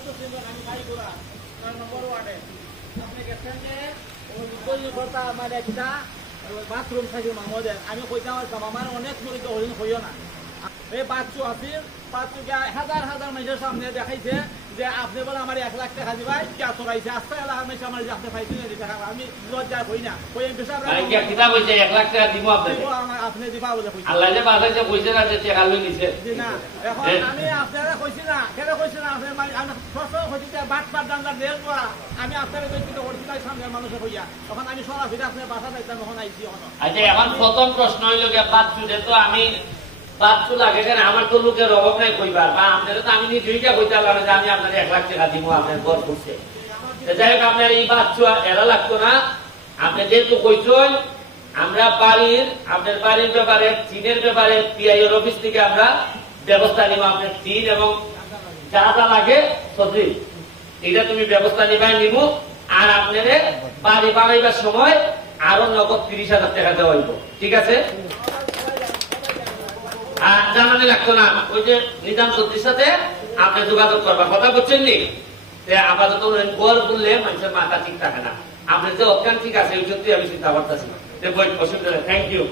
আমি ভাই করা নম্বর ওয়ার্ডে আপনি গেছেন যে কথা মানে কিনা বাথরুম থাকি মামদের আমি কইতাম আমার অনেক মুড়িতে হরিণ হইও না এই বাচ্চু আছিল বাচ্চুকে হাজার হাজার মানুষের সামনে দেখাইছে যে আপনি বলে আমার 1 লাখ টাকা দিবাই কে চড়াইছে আস্তে এলাকার মানুষ আমার যে আপনি পাইছেন আমি লজ্জা হই না ওই বিষয় কিতাব হইছে 1 লাখ টাকা দিব আপনি দিবা বলে কইছে আল্লাহ যে বাজাইছে কইছে না যে টাকা লই নিছে না এখন আমি আপনারা কইছি না কেন কইছি না আপনি আমি সব হইছে বাট পাট দাঙ্গা দেল করা আমি আপনারা কইছি তো করছি তাই সামনে মানুষে কইয়া তখন আমি সরাসরি আপনার বাসা যাইতাম তখন আইছি এখন আচ্ছা এখন প্রথম প্রশ্ন হইল যে বাচ্চুতে তো আমি বাচ্চু লাগে কেন আমার তো লোকের অভাব নাই কইবার বা আপনারা তো আমি নিজেইটা কইতে পারলাম যে আমি আপনার 1 লাখ টাকা দিব আপনার ঘর করছে যাই হোক আপনার এই বাচ্চু এরা লাগতো না আপনি যেহেতু কইছেন আমরা বাড়ির আপনার বাড়ির ব্যাপারে চীনের ব্যাপারে পিআইএর অফিস থেকে আমরা ব্যবস্থা নিব আপনার চীন এবং যা যা লাগে সবজি এটা তুমি ব্যবস্থা নিবাই নিব আর আপনারে বাড়ি বানাইবার সময় আরো নগদ 30,000 টাকা দেওয়া হইব ঠিক আছে আর জানানি লাগতো না ওই যে নিজাম চৌধুরীর সাথে আপনি যোগাযোগ করবার কথা বলছেন নি আপাতত গোয়ার বললে মানুষের মাথা ঠিক থাকে না আপনি যে অজ্ঞান ঠিক আছে ওই সত্যি আমি চিন্তা করতেছি অসুবিধা নেই থ্যাংক ইউ